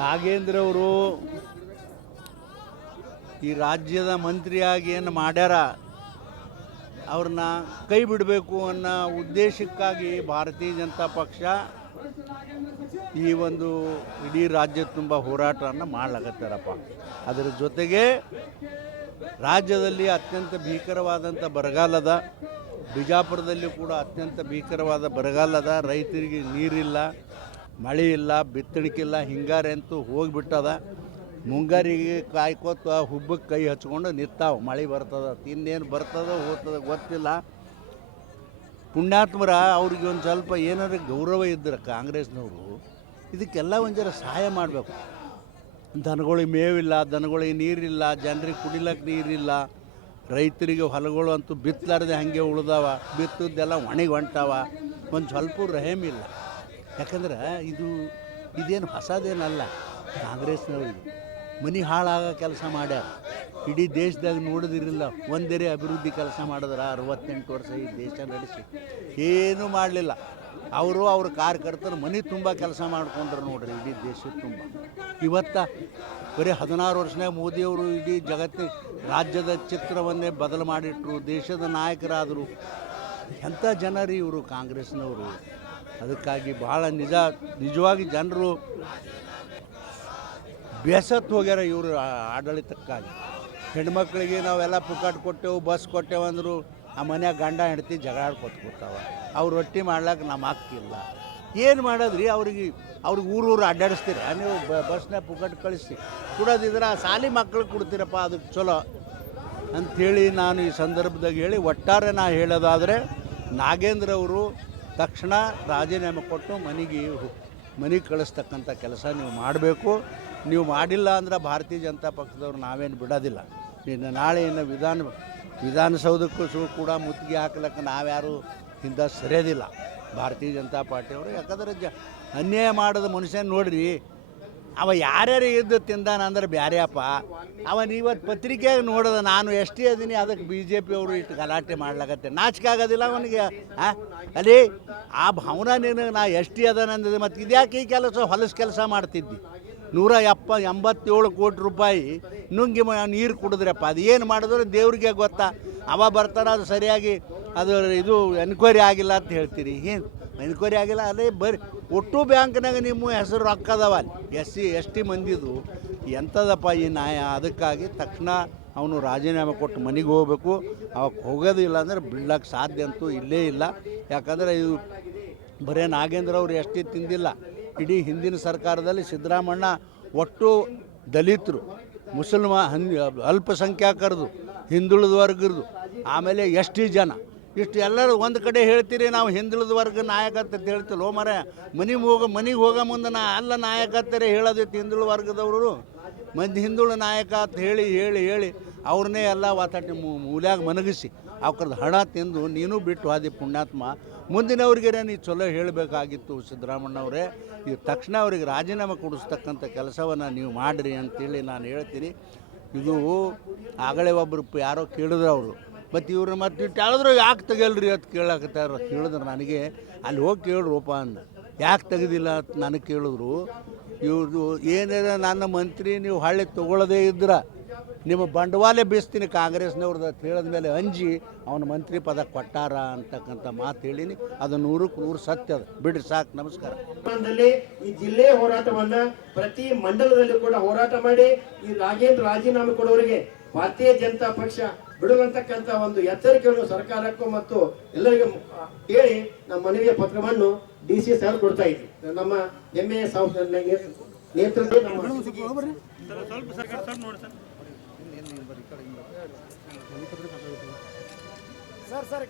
ನಾಗೇಂದ್ರ ಅವರು ಈ ರಾಜ್ಯದ ಮಂತ್ರಿಯಾಗಿ ಏನು ಮಾಡ್ಯಾರ ಅವ್ರನ್ನ ಕೈ ಬಿಡಬೇಕು ಅನ್ನೋ ಉದ್ದೇಶಕ್ಕಾಗಿ ಭಾರತೀಯ ಜನತಾ ಪಕ್ಷ ಈ ಒಂದು ಇಡೀ ರಾಜ್ಯ ತುಂಬ ಹೋರಾಟವನ್ನು ಮಾಡ್ಲಾಕತ್ತಾರಪ್ಪ. ಅದರ ಜೊತೆಗೆ ರಾಜ್ಯದಲ್ಲಿ ಅತ್ಯಂತ ಭೀಕರವಾದಂಥ ಬರಗಾಲದ, ಬಿಜಾಪುರದಲ್ಲಿ ಕೂಡ ಅತ್ಯಂತ ಭೀಕರವಾದ ಬರಗಾಲದ, ರೈತರಿಗೆ ನೀರಿಲ್ಲ, ಮಳೆ ಇಲ್ಲ, ಬಿತ್ತಣಿಕಿಲ್ಲ, ಹಿಂಗಾರಿ ಅಂತೂ ಹೋಗಿಬಿಟ್ಟದ. ಮುಂಗಾರಿಗೆ ಕಾಯ್ಕೋತ ಹುಬ್ಬಕ್ಕೆ ಕೈ ಹಚ್ಕೊಂಡು ನಿಂತಾವೆ. ಮಳೆ ಬರ್ತದ, ಇನ್ನೇನು ಬರ್ತದ ಹೋಗ್ತದ ಗೊತ್ತಿಲ್ಲ. ಪುಣ್ಯಾತ್ಮರ ಅವ್ರಿಗೆ ಒಂದು ಸ್ವಲ್ಪ ಏನಾದ್ರು ಗೌರವ ಇದ್ದರೆ ಕಾಂಗ್ರೆಸ್ನವರು ಇದಕ್ಕೆಲ್ಲ ಒಂದು ಜರ ಸಹಾಯ ಮಾಡಬೇಕು. ದನಗಳಿಗೆ ಮೇವಿಲ್ಲ, ದನಗಳಿಗೆ ನೀರಿಲ್ಲ, ಜನರಿಗೆ ಕುಡಿಲಕ್ಕೆ ನೀರಿಲ್ಲ, ರೈತರಿಗೆ ಹೊಲಗಳು ಅಂತೂ ಬಿತ್ತಲಾರ್ದೆ ಹಾಗೆ ಉಳ್ದಾವ, ಬಿತ್ತದ್ದೆಲ್ಲ ಒಣಗಿ ಹೊಂಟಾವ. ಒಂದು ಸ್ವಲ್ಪ ರಹೇಮಿಲ್ಲ. ಯಾಕಂದ್ರೆ ಇದೇನು ಹೊಸದೇನಲ್ಲ. ಕಾಂಗ್ರೆಸ್ನವ್ರಿಗೆ ಮನೆ ಹಾಳಾಗೋ ಕೆಲಸ ಮಾಡ್ಯಾರ. ಇಡೀ ದೇಶದಾಗ ನೋಡಿದಿರಲಿಲ್ಲ, ಒಂದೇ ಅಭಿವೃದ್ಧಿ ಕೆಲಸ ಮಾಡಿದ್ರೆ 68 ವರ್ಷ ಈ ದೇಶ ನಡೆಸಿ ಏನೂ ಮಾಡಲಿಲ್ಲ. ಅವರು ಅವ್ರ ಕಾರ್ಯಕರ್ತರು ಮನೆ ತುಂಬ ಕೆಲಸ ಮಾಡ್ಕೊಂಡ್ರು ನೋಡ್ರಿ ಇಡೀ ದೇಶದ ತುಂಬ. ಇವತ್ತು ಬರೀ 16 ವರ್ಷನಾಗ ಮೋದಿಯವರು ಇಡೀ ಜಗತ್ತಿನ ರಾಜ್ಯದ ಚಿತ್ರವನ್ನೇ ಬದಲು ಮಾಡಿಟ್ರು, ದೇಶದ ನಾಯಕರಾದರು. ಎಂಥ ಜನರು ಇವರು ಕಾಂಗ್ರೆಸ್ನವರು. ಅದಕ್ಕಾಗಿ ಭಾಳ ನಿಜವಾಗಿ ಜನರು ಬೇಸತ್ತು ಹೋಗ್ಯಾರ ಇವರು ಆಡಳಿತಕ್ಕಾಗಿ. ಹೆಣ್ಮಕ್ಳಿಗೆ ನಾವೆಲ್ಲ ಪುಕಾಟ್ ಕೊಟ್ಟೆವು, ಬಸ್ ಕೊಟ್ಟೆವು ಅಂದರು ಆ ಮನ್ಯಾಗ ಗಂಡ ಹೆಂಡತಿ ಜಗಳಾಡ್ಕೊತ ಕೂತಾವ. ಅವ್ರು ರೊಟ್ಟಿ ಮಾಡ್ಲಿಕ್ಕೆ ನಮ್ಮ ಹಕ್ಕಿಲ್ಲ. ಏನು ಮಾಡೋದ್ರಿ? ಅವ್ರಿಗೆ ಊರೂರು ಅಡ್ಡಾಡಿಸ್ತೀರ ನೀವು? ಬಸ್ನಾಗ ಪುಕಾಟ್ ಕಳಿಸಿ ಕೊಡೋದಿದ್ರೆ ಸಾಲಿ ಮಕ್ಳಿಗೆ ಕೊಡ್ತೀರಪ್ಪ, ಅದಕ್ಕೆ ಚಲೋ ಅಂಥೇಳಿ ನಾನು ಈ ಸಂದರ್ಭದಾಗ ಹೇಳಿ, ಒಟ್ಟಾರೆ ನಾ ಹೇಳೋದಾದರೆ ನಾಗೇಂದ್ರ ಅವರು ತಕ್ಷಣ ರಾಜೀನಾಮೆ ಕೊಟ್ಟು ಮನೆಗೆ ಕಳಿಸ್ತಕ್ಕಂಥ ಕೆಲಸ ನೀವು ಮಾಡಬೇಕು. ನೀವು ಮಾಡಿಲ್ಲ ಅಂದ್ರೆ ಭಾರತೀಯ ಜನತಾ ಪಕ್ಷದವ್ರು ನಾವೇನು ಬಿಡೋದಿಲ್ಲ. ಇನ್ನು ನಾಳೆ ಇನ್ನು ವಿಧಾನಸೌಧಕ್ಕೂ ಕೂಡ ಮುತ್ತಿಗೆ ಹಾಕ್ಲಿಕ್ಕೆ ನಾವ್ಯಾರು ಹಿಂದೆ ಸರಿಯೋದಿಲ್ಲ ಭಾರತೀಯ ಜನತಾ ಪಾರ್ಟಿಯವರು. ಯಾಕಂದ್ರೆ ಅನ್ಯಾಯ ಮಾಡೋದು ಮನುಷ್ಯನ ನೋಡ್ರಿ, ಅವ ಯಾರ್ಯಾರು ಇದ್ದು ತಿಂದಾನ ಅಂದ್ರೆ ಬ್ಯಾರೆಯಪ್ಪ. ಅವನು ಇವತ್ತು ಪತ್ರಿಕೆಯಾಗ ನೋಡಿದ ನಾನು ಎಷ್ಟೇ ಅದೀನಿ, ಅದಕ್ಕೆ BJP ಅವರು ಇಟ್ಟು ಗಲಾಟೆ ಮಾಡ್ಲಾಗತ್ತೆ. ನಾಚಿಕೆ ಆಗೋದಿಲ್ಲ ಅವನಿಗೆ? ಅಲ್ಲಿ ಆ ಭಾವನಾ ನಿನಗೆ ನಾ ಅದಾನ ಅಂದಿದೆ. ಮತ್ತು ಇದ್ಯಾಕೆ ಈ ಕೆಲಸ ಹೊಲಸು ಕೆಲಸ ಮಾಡ್ತಿದ್ದಿ? 187 ಕೋಟಿ ರೂಪಾಯಿ ನುಂಗಿ ನೀರು ಕುಡಿದ್ರಪ್ಪ. ಅದು ಏನು ಮಾಡಿದ್ರೆ ದೇವ್ರಿಗೆ ಗೊತ್ತಾ. ಅವ ಬರ್ತಾನೆ, ಅದು ಸರಿಯಾಗಿ ಇದು ಎನ್ಕ್ವೈರಿ ಆಗಿಲ್ಲ ಅಂತ ಹೇಳ್ತೀರಿ. ಏನು ಎನ್ಕ್ವೈರಿ ಆಗಿಲ್ಲ? ಅದೇ ಒಟ್ಟು ಬ್ಯಾಂಕ್ನಾಗ ನಿಮ್ಮ ಹೆಸರು ರೊಕ್ಕದವ SC ST ಮಂದಿದು. ಎಂಥದಪ್ಪ ಈ ನ್ಯಾಯ? ಅದಕ್ಕಾಗಿ ತಕ್ಷಣ ಅವನು ರಾಜೀನಾಮೆ ಕೊಟ್ಟು ಮನೆಗೆ ಹೋಗಬೇಕು. ಅವಾಗ ಹೋಗೋದಿಲ್ಲ ಅಂದರೆ ಬಿಡ್ಲಕ್ಕೆ ಸಾಧ್ಯ ಅಂತೂ ಇಲ್ಲೇ ಇಲ್ಲ. ಯಾಕಂದರೆ ಇದು ಬರೀ ನಾಗೇಂದ್ರ ಅವರು ಎಷ್ಟೇ ತಿಂದಿಲ್ಲ. ಇಡೀ ಹಿಂದಿನ ಸರ್ಕಾರದಲ್ಲಿ ಸಿದ್ದರಾಮಣ್ಣ ಒಟ್ಟು ದಲಿತರು, ಅಲ್ಪಸಂಖ್ಯಾತರದು, ಹಿಂದುಳಿದ ವರ್ಗದ್ದು, ಆಮೇಲೆ ST ಜನ, ಇಷ್ಟು ಎಲ್ಲರೂ ಒಂದು ಕಡೆ ಹೇಳ್ತೀರಿ ನಾವು ಹಿಂದುಳಿದ ವರ್ಗ ನಾಯಕತ್ವ ಅಂತ ಹೇಳ್ತಿಲ್ಲ. ಮರ ಮನೆಗೆ ಹೋಗೋ ಮುಂದೆ ಎಲ್ಲ ನಾಯಕತ್ತರೇ ಹೇಳೋದಿತ್ತು. ಹಿಂದುಳಿದ ವರ್ಗದವರು ಹಿಂದುಳಿದ ನಾಯಕ ಅಂತ ಹೇಳಿ ಅವ್ರನ್ನೇ ಎಲ್ಲ ಒತ್ತಾಟಿ ಮೂಲ್ಯಾಗ ಮನಗಿಸಿ ಅವ್ರದ್ದು ಹಣ ತಿಂದು ನೀನು ಬಿಟ್ಟು ಹಾದಿ ಪುಣ್ಯಾತ್ಮ. ಮುಂದಿನವ್ರಿಗೆ ನೀವು ಚಲೋ ಹೇಳಬೇಕಾಗಿತ್ತು ಸಿದ್ದರಾಮಣ್ಣವರೇ. ಇದು ತಕ್ಷಣ ಅವ್ರಿಗೆ ರಾಜೀನಾಮೆ ಕೊಡಿಸ್ತಕ್ಕಂಥ ಕೆಲಸವನ್ನು ನೀವು ಮಾಡಿರಿ ಅಂತೇಳಿ ನಾನು ಹೇಳ್ತೀನಿ. ಇದು ಆಗಲೇ ಒಬ್ಬರು ಯಾರೋ ಕೇಳಿದ್ರು ಅವರು, ಮತ್ತು ಇವ್ರು ಮತ್ತು ಇಟ್ಟು ಹೇಳಿದ್ರು ಯಾಕೆ ತೆಗಿಯಲ್ರಿ ಅಂತ ಕೇಳಿದ್ರು ನನಗೆ. ಅಲ್ಲಿ ಹೋಗಿ ಕೇಳ್ರೂಪ ಅಂದ. ಯಾಕೆ ತೆಗೆದಿಲ್ಲ ಅಂತ ನನಗೆ ಕೇಳಿದ್ರು. ಇವ್ರದ್ದು ಏನಿದೆ, ನನ್ನ ಮಂತ್ರಿ ನೀವು ಹಳ್ಳಿ ತೊಗೊಳ್ಳೋದೇ ಇದ್ರೆ ನಿಮ್ಮ ಬಂಡವಾಳ ಬೀಸ್ತೀನಿ ಕಾಂಗ್ರೆಸ್ನವ್ರದ್ದು ಅಂತ ಹೇಳಿದ ಮೇಲೆ ಅಂಜಿ ಅವನ ಮಂತ್ರಿ ಪದ ಕೊಟ್ಟಾರ ಅಂತಕ್ಕಂಥ ಮಾತು ಹೇಳಿನಿ. ಅದು 100ಕ್ಕೆ 100 ಸತ್ಯ. ಅದು ಬಿಡ್ರಿ, ಸಾಕು, ನಮಸ್ಕಾರ. ಈ ಜಿಲ್ಲೆ ಹೋರಾಟವನ್ನ ಪ್ರತಿ ಮಂಡಲದಲ್ಲಿ ಕೂಡ ಹೋರಾಟ ಮಾಡಿ ಈ ರಾಜೀನಾಮೆ ಕೊಡೋರಿಗೆ ಭಾರತೀಯ ಜನತಾ ಪಕ್ಷ ಬಿಡುವಂತಕ್ಕಂಥ ಒಂದು ಎಚ್ಚರಿಕೆಯನ್ನು ಸರ್ಕಾರಕ್ಕೂ ಮತ್ತು ಎಲ್ಲರಿಗೂ ಹೇಳಿ ನಮ್ಮ ಮನವಿಯ ಪತ್ರವನ್ನು DC ಸರ್ ಕೊಡ್ತಾ ಇದ್ವಿ. ನಮ್ಮ ಹೆಮ್ಮೆಯ ನೇತೃತ್ವ ಸರ್